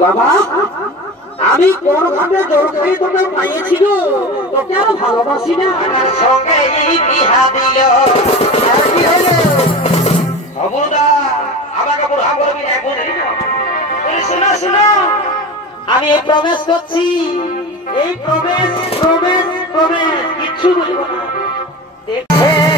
বাবা আমি কোন ঘাটে জল খাই তোকে পাইয়েছি গো তোকে আর ভালোবাসি না সঙ্গে বিহা দিল খবরদার আমাকে বুড়া করবি না শোনো শোনো আমি প্রবেশ করছি এই প্রবেশ প্রবেশ প্রবেশ কিচ্ছু বলবো না দেখে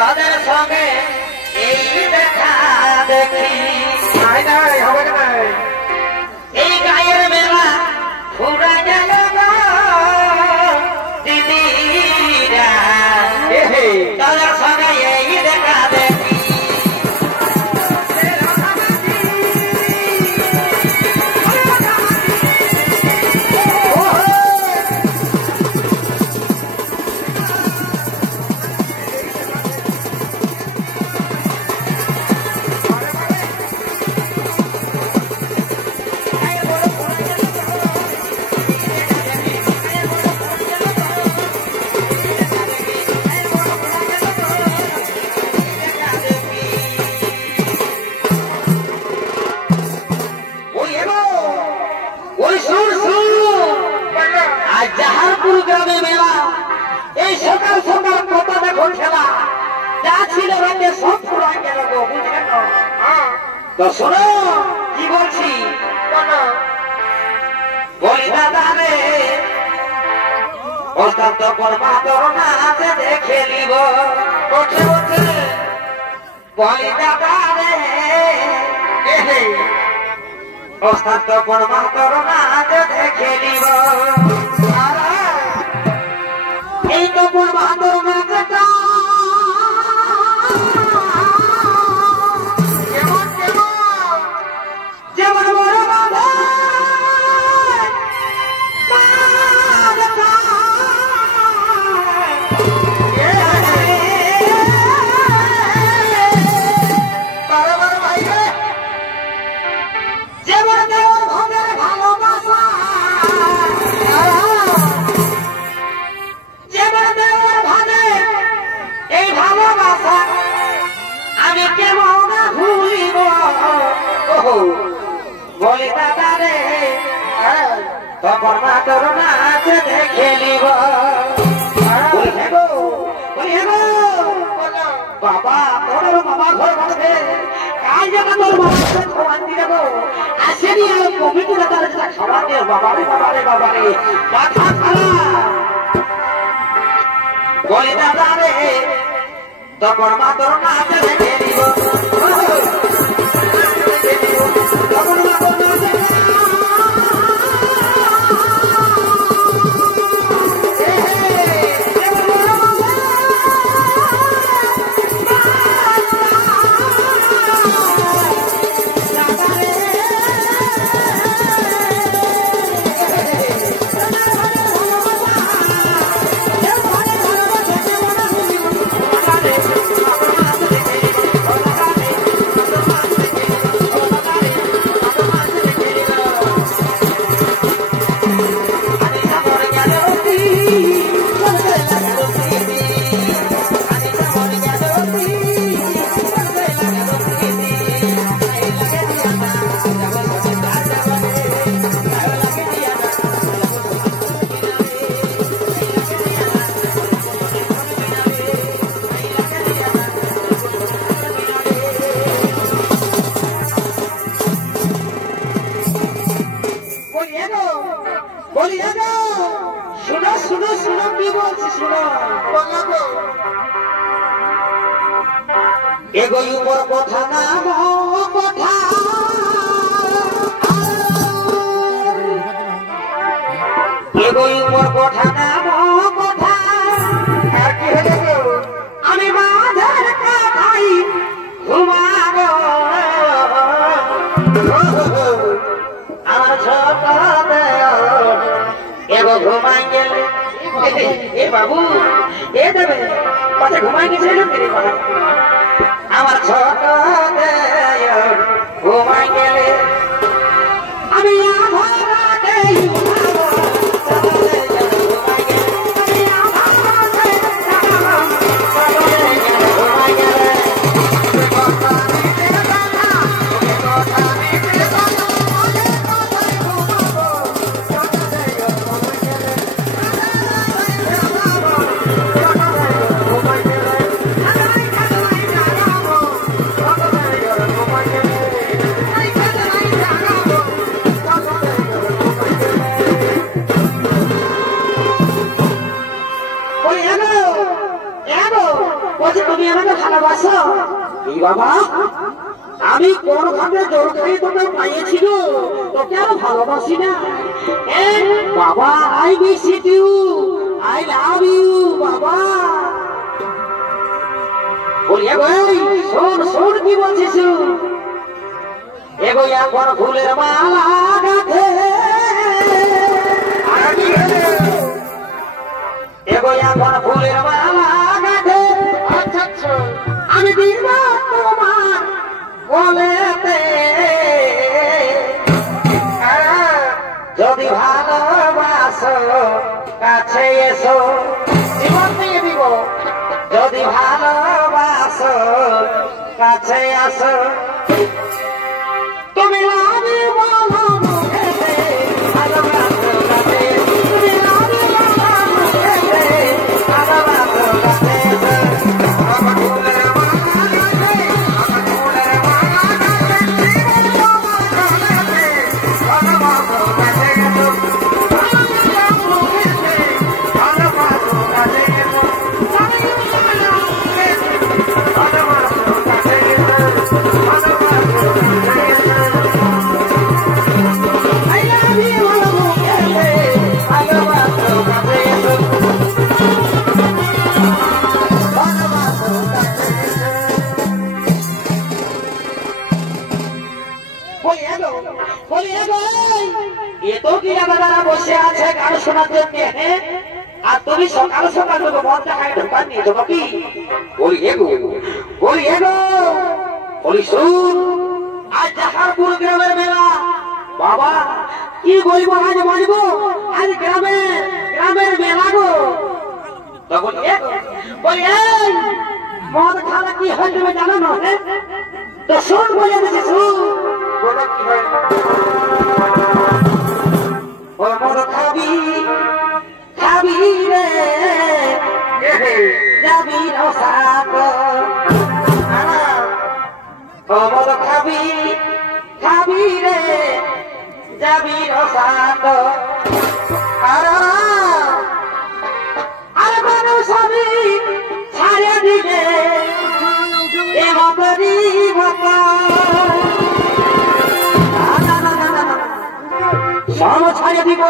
তাদের সঙ্গে এই দেখা দেখি নাই নাই হবে না নাই এই গায়ের মেলা ফুরা গেল গো দিদিরা তাদের সঙ্গে এই দেখা দেখি জাহারপুর গ্রামে মেলা এই সকাল সকাল কথা দেখো খেলা যা ছিল রাতে সব পুরা গেল গো বুঝলেন তো শোনো কি বলছি বলি দাদা রে অত্যন্ত পরমাতর নাচে দেখে নিব ওঠে ওঠে বলি দাদা রে অত্যন্ত পরমাতর নাচে দেখে নিব এই তো পরমাতর নাচটা যেমন বড় বাবা আমি কেমন ভুলিব বলি দাদা রে তখন মাতর নাচ দেখে নিব বাবা তোর বাবা ঘর বাড়বে কাজ যেন তোর বাবার খাবার দিয়ে দেবো আসেনি আর কমিটি দাদার যেটা খাবার দিয়ে বাবারে বাবারে বাবারে মাথা খারাপ বলি দাদা রে তখন মাতর নাচ দেখে নিব তখন মাতর নাচ শুনো শুনো শুনো কি বলছি শুনো এগোই উপর কথা না কথা এগোই উপর কথা না কথা আর কি হলো গো? আমি বাজার কাটাই ঘুমাবো আমার ছোট এগো ঘুমাই গেলে এ বাবু এ দেবে পাশে ঘুমাই গেছে আমার ছোট ঘুমাই গেলে আমি বলছি তুমি আমাকে ভালোবাসো? এই বাবা আমি কোন ভাবে জোর খাই তোকে পাইয়েছিল, তোকে আর ভালোবাসি না। বাবা I miss you, I love you বাবা। বলি শোন শোন কি বলছিস, এগো এখন ফুলের মালা গাঁথে, এগো এখন ফুলের মালা গাঁথে। আচ্ছা আচ্ছা, আমি দিব তোমার বলেতে, যদি ভালোবাসো কাছে এসো, জীবন দিয়ে দিব। যদি ভালোবাসো কাছে আসো, তুমি আমি বলো মুখেতে, ভালোবাসো কাছে, তুমি আমি বলো মুখেতে, ভালোবাসো কাছে এসো। আমার ফুলের মালা গাঁথে, আমার ফুলের মালা গাঁথে, জীবন তোমার গলাতে, ভালোবাসো কাছে এসো, ভালোবাসো মুখেতে, ভালোবাসো কাছে এসো, আমি বলো মুখেতে, ভালোবাসো কাছে এসো, ভালোবাসো কাছে এসো। I love you, মুখেতে, ভালোবাসো কাছে এসো, ভালোবাসো কাছে এসো। বলি এগো, এ তো কি দাদারা বসে আছে গান শোনার জন্য, আর তুমি সকাল সকাল তোকে মন দেখায় ঢোকার নিয়ে যাবো কি? বলি এগো, বলি এগো, বলি শুন, আজ জাহারপুর গ্রামের মেলা। বাবা কি বলবো, আজ বলবো আজ গ্রামের মেলা গো। তখন বলি এই মদ খাওয়া কি হয় তুমি জানো না? তো শোন বলে দিচ্ছি, শুন বলে কি হয়। ও মদ খাবি খাবি রে, যাবি রসাক, ও মদ খাবি খাবি রে, যাবি রসাক। আর মানুষ আমি ছাড়ে দিলে এ মতরি মত, সব ছাড়ে দিব,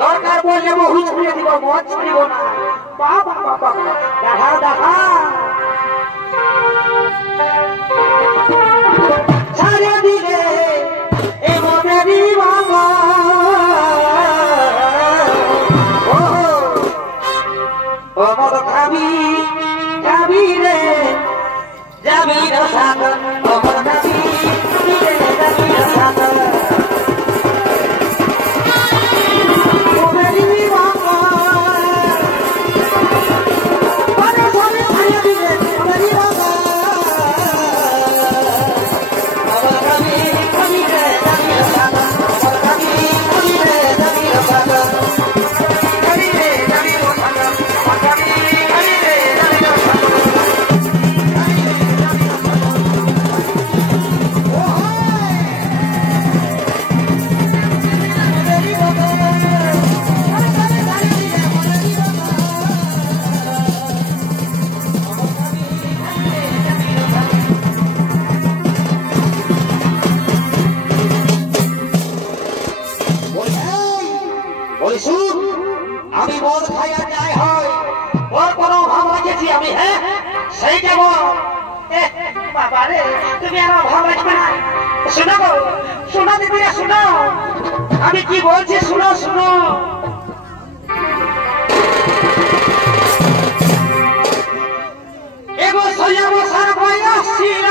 দরকার পড়লে বহু ছুড়ে দিব, মদ ছাড়িব না। বাবা বাবা দেখা দেখা ছাড়ে দিলে এ মতেরি বাবা। ও মদ খাবি খাবি রে, যাবি রসাক, ও মদ খাবি খাবি রে, যাবি রসাক। আমি মদ খাইয়া যাই হয়, ওর কোনো ভাব রেখেছি আমি, হ্যাঁ সেই যাব। বাবা রে তুমি আমার ভাব রাখবে না। শোনো গো, শোনো দিদিরা শোনো, আমি কি বলছি শোনো শোনো। এগো সইয়া বসার বয়স ছিল,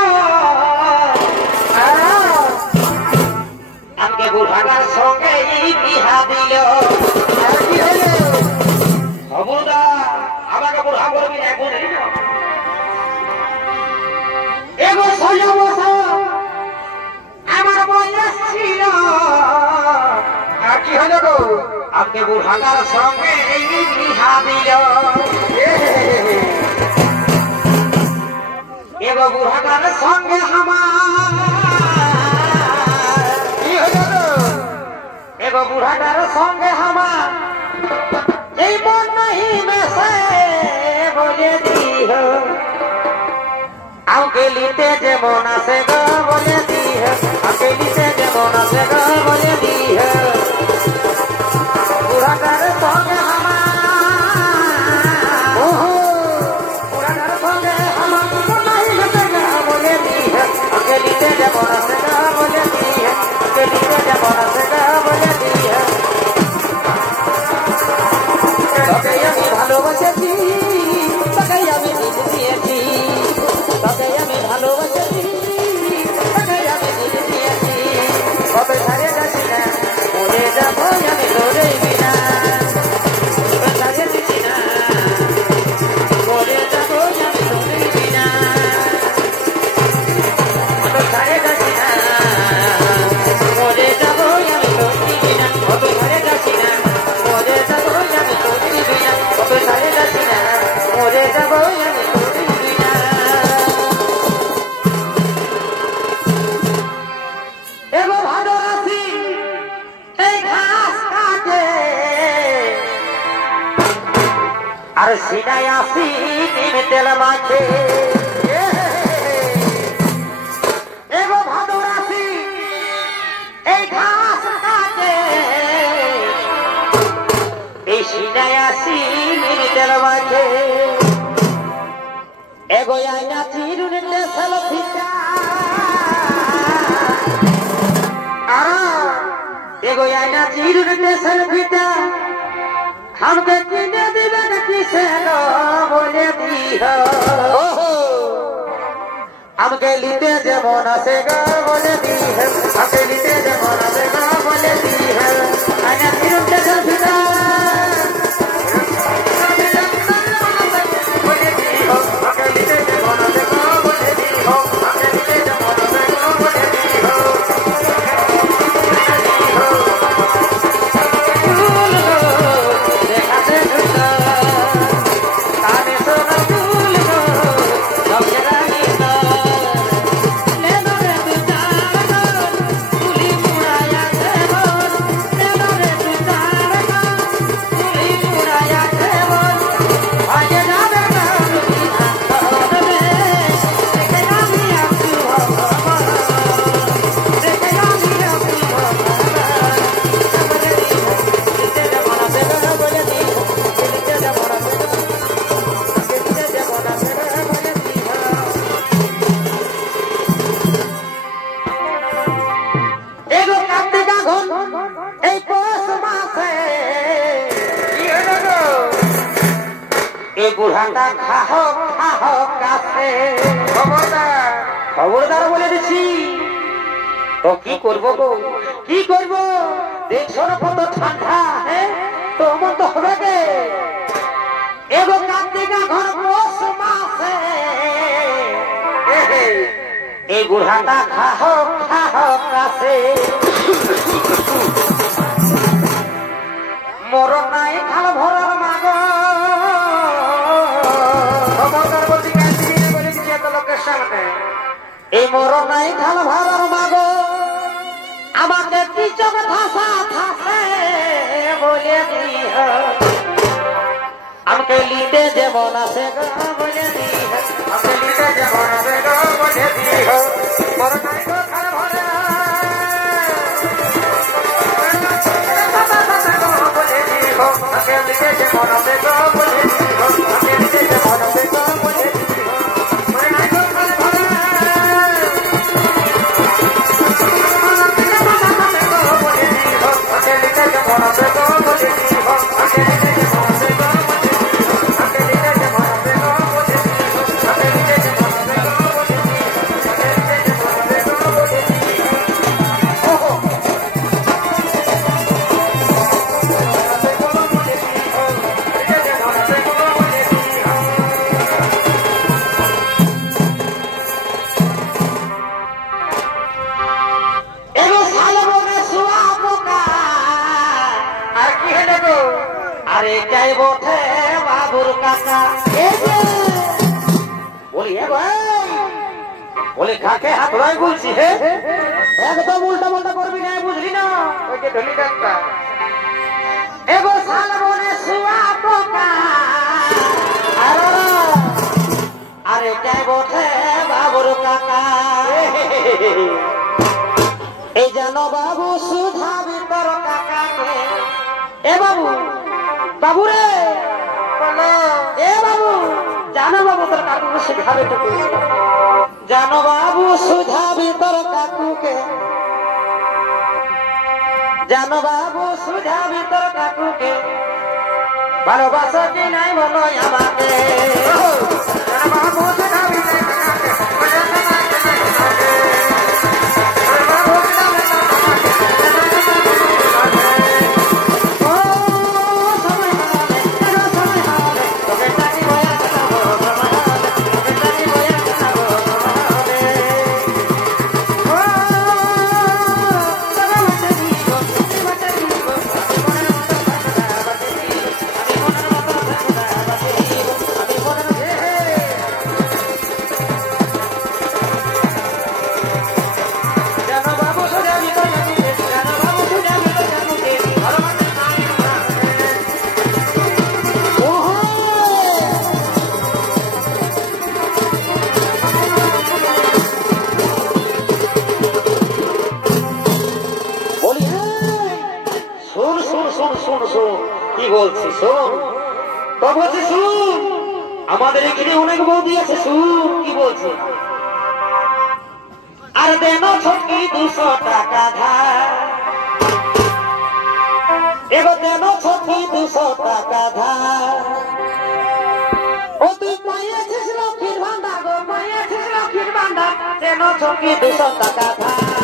আমাকে বুড়াটার সঙ্গে বিহা দিল। আমাকে বুড়া করবি এখন, এগো সইয়া বসা আমার বয়স ছিল, আর কি হলো গো, আমাকে বুড়াটার সঙ্গে বিহা দিল। এগো বুড়াটার সঙ্গে আমার কি হলো গো, এগো বুড়াটার সঙ্গে আমার এই মন नहीं में से बोले दी हो। अकेलीते जेमन आसे गो बोले दी है अकेलीते जेमन आसे गो बोले दी है पूरा घर संगे अकेलीते जेमन आसे गो बोले दी है अकेलीते जेमन आसे गो बोले दी है तोके আমি ভালোবাসেছি তোকে আমি দিল দিয়েছি তোকে আমি ভালোবাসেছি তোকে আমি দিল দিয়েছি কবে ছাড়িয়ে যাচ্ছি না মরে যাবো আমি তোরে বিনা কবে ছাড়িয়ে দিচ্ছি না মরে যাবো আমি তোরে বিনা কবে ছাড়িয়ে যাচ্ছি না মরে যাবো আমি তোরে বিনা কবে ছাড়িয়ে যাচ্ছি না মরে যাবো আমি তোরে বিনা কবে ছাড়িয়ে যাচ্ছি না মরে যাবো আমি তোরে বিনা এগো ভালো আছি এই ঘাস কাটে আর সিনাই আসি নিম তেল মাখে এগো ভালো আছি এই ঘাস কাটে এই সিনাই আসি নিম তেল মাখে এগো আইনা চিরুনিতে সেলফিটা एगो आईना चिरुनिते सेल्फीटा हमके किने दिबे न किसे गो बोले दी हो हमके लीते जेमन आसे गो बोले दी है हमके लीते जेमन आसे गो बोले दी है आईना चिरुनिते सेल्फीटा बोले दी हो हमके लीते जेमन आसे गो बोले दी हो हमके लीते जेमन आसे गो बोले दी हो বুড়াটা খাহো খাহো কাছে খবরদার খবরদার বলে দিচ্ছি তো কি করবো গো কি করবো দেখছো না কত ঠান্ডা হ্যাঁ তো মন তো হবে গে এগো কার্তিকা ঘর পৌষ মাসে এই বুড়াটা খাহো খাহো কাছে মোর নাই খাল ভরার মাগ এই মোর নাই খাল ভরার মাগ আমাকে কিচক ধাসা ধাসে বলে দিহ আমাকে লিতে যেমন আছে গো বলে দিহ আমাকে লিতে যেমন আছে গো বলে দিহ মোর নাই গো খাল ভরা বলে দিহ আমাকে লিতে যেমন আছে গো বলে দিহ আমাকে লিতে যেমন আছে গো বলে দিহ अरे जय बोठे बाबुर काका बोली है भाई बोले खाके हाथ भाई बोलছি है एकदम उल्टा उल्टा করবি না বুঝলি না ওই যে ঢলি ডাক্তার এগো শাল বনে শুয়া পোকা আরে জয় बोठे बाबुर ওর কাকা এই জানো বাবু সুধা ভিতর কাকাকে এ বাবু বাবু রে এ বাবু জানো বাবু তোর কাকুকে শিখাবে জানো বাবু সুধা ভিতর কাকুকে জানো বাবু সুধা ভিতর কাকুকে ভালোবাসা কি নাই বলো আমাকে বাবু সুধা ভিতর কি বলছি শোন তো বলছি শুন আমাদের এখানে অনেক বৌদি আছে শুন কি বলছে আর দেন ছটকি 200 টাকা ধার এগো দেন ছটকি 200 টাকা ধার ও তুই পাইয়াছিস লক্ষ্মীর ভান্ডার গো পাইয়াছিস লক্ষ্মীর ভান্ডার দেন ছটকি 200 টাকা ধার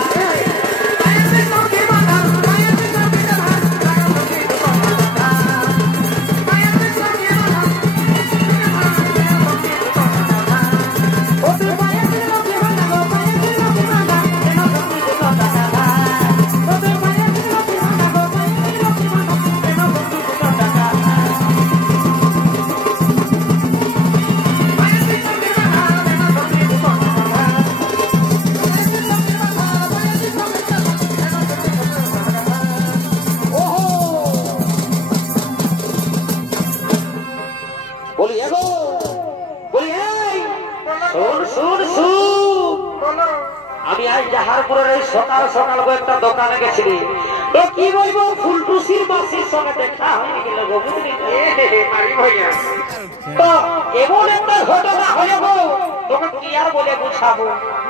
আমি আজ জাহারপুরের এই সকাল সকাল একটা দোকানে গেছিলি তো কি বলবো ফুলটুসির মাসির সঙ্গে দেখা হয়ে গেল গো বুঝলি তো এমন একটা ঘটনা হয়ে গো তোকে কি আর বলে বুঝাবো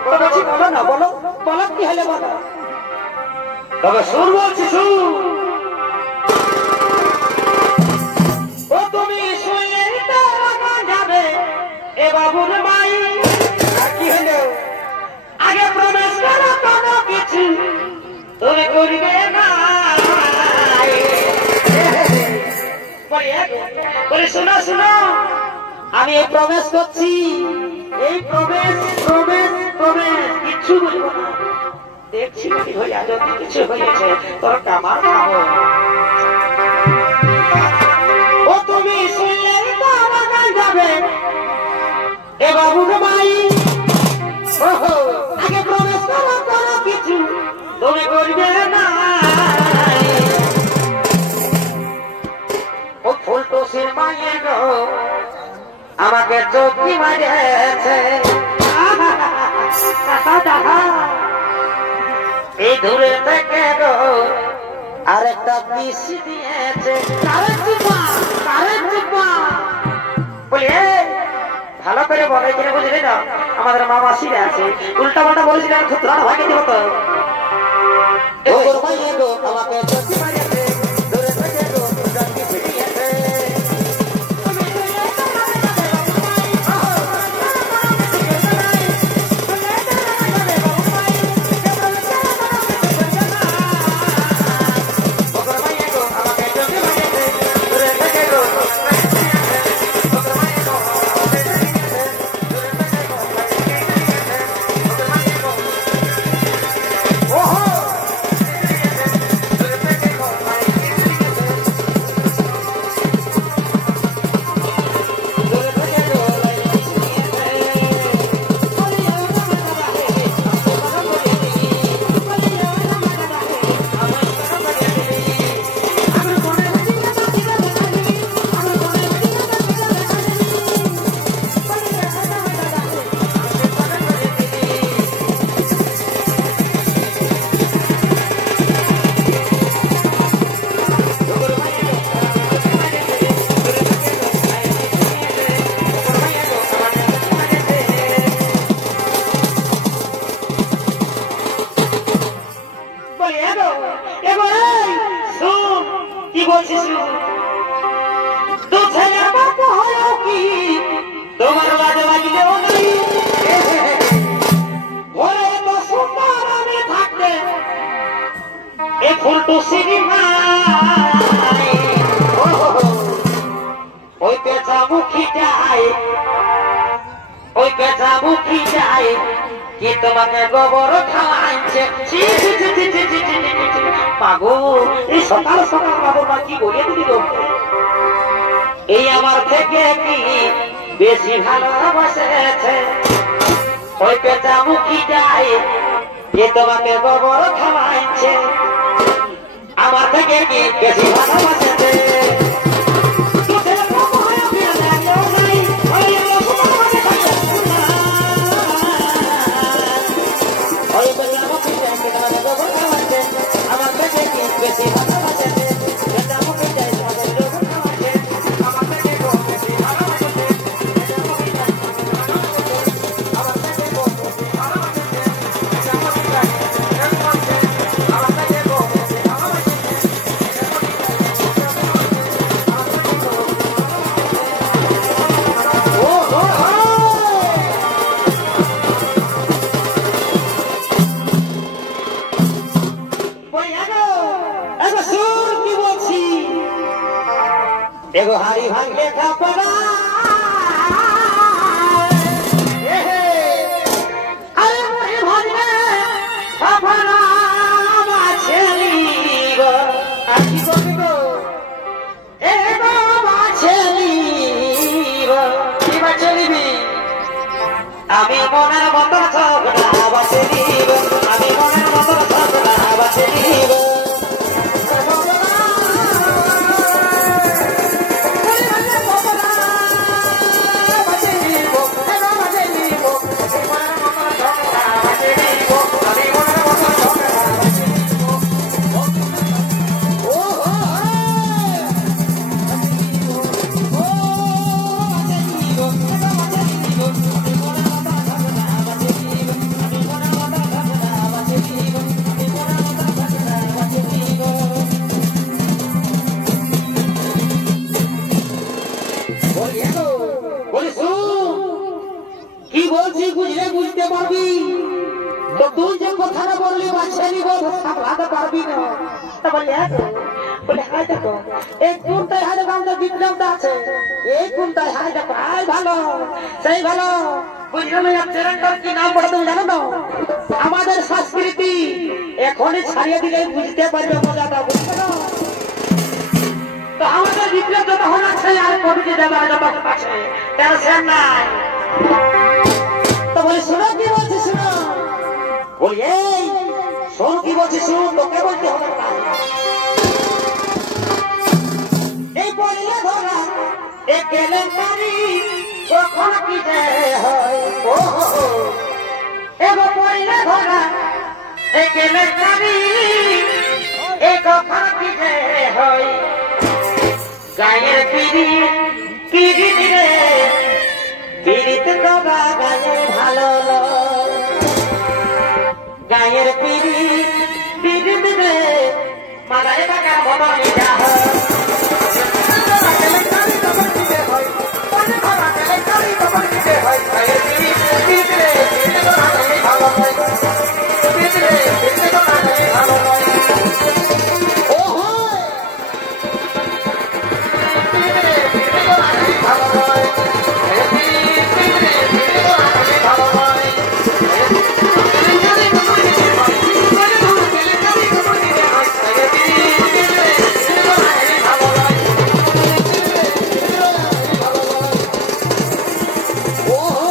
বলো না বলো বলো কি হলে বলো তবে শুন বলছি শুন ও তুমি শুনলে যাবে এ বাবুর মাই কি হলো আগে প্রবেশ করো কোনো কিছু তুমি করবে না বলে শোনো শোনো আমি এই প্রবেশ করছি এই প্রবেশ প্রবেশ প্রবেশ কিচ্ছু বলবো না দেখছি কি হইয়া যদি কিছু হয়েছে তোর কামার খাবো ও তুমি শুনলে তো আমার গান যাবে এ বাবুর মাই আগে প্রবেশ করো কোনো কিছু তুমি করবে না ও ফুলটুসির মায়ের গো আমাকে চোখি মারিয়েছে এই দূরে থেকে গো আরেকটা পিসি দিয়েছে বলি ভালো করে বলে কিনে বুঝলি না আমাদের মা মাসিরা আছে উল্টা পাল্টা বলেছিলেন খুচরা ভাগে দিব তো আমাকে তোমার বাজে বাজলেও নাই ঘরে তো সুন্দর আমি থাকতে এ ফুলটু সিনেমা ওই পেঁচা মুখী যায় ওই পেঁচা মুখী যায় কি তোমাকে গোবর খাওয়াইছে পাগো এই সকাল সকাল বাবুরা কি বলে দিবি তোকে এই আমার থেকে কি বেশি ভালোবাসেছে ওই পেঁচা মুখী যায় কি তোমাকে গোবর খাওয়াইছে আমার থেকে কি বেশি ভালোবাসেছে एगो हारी भांगे था पड़ा अरे मोरे भांगे था पड़ा बाछली गो आखी गो एगो बाछली गो की बाछली भी আমি মনের মতো ছগড়া বাছলি গো আমি মনের মতো ছগড়া বাছলি গো বুঝতে পারবি তো তুই যে কথাটা বললি বাচ্চারি সামলাতে পারবি না তা বলে হাই দেখো এই কোনটাই হাই দেখো আমাদের বিপ্লবটা আছে এই কোনটাই হাই দেখো আই ভালো সেই ভালো বুঝলো না চ্যানেলটার কি নাম পড়ে তুমি জানো না আমাদের সংস্কৃতি এখনই ছাড়িয়ে দিলে বুঝতে পারবে মজাটা বুঝতে না তো আমাদের বিপ্লব যখন আছে আর কবিকে দেওয়া যখন আছে তার সে নাই বলে শোনো কি বলছি শোনো বলি এই শোন কি বলছি শুন তোকে বলতে হবে এই বলিলে ধরা এ কেলেঙ্কারি কখন কি যে হয় ও এগো বলিলে ধরা এ কেলেঙ্কারি এ কখন কি যে হয় গায়ের পিড়ি পিড়ি রে পিড়িতে বাবা গায়ে ভালো গায়ের পিড়ি পিড়ি দিলে মালায় টাকা বদলে যা Oh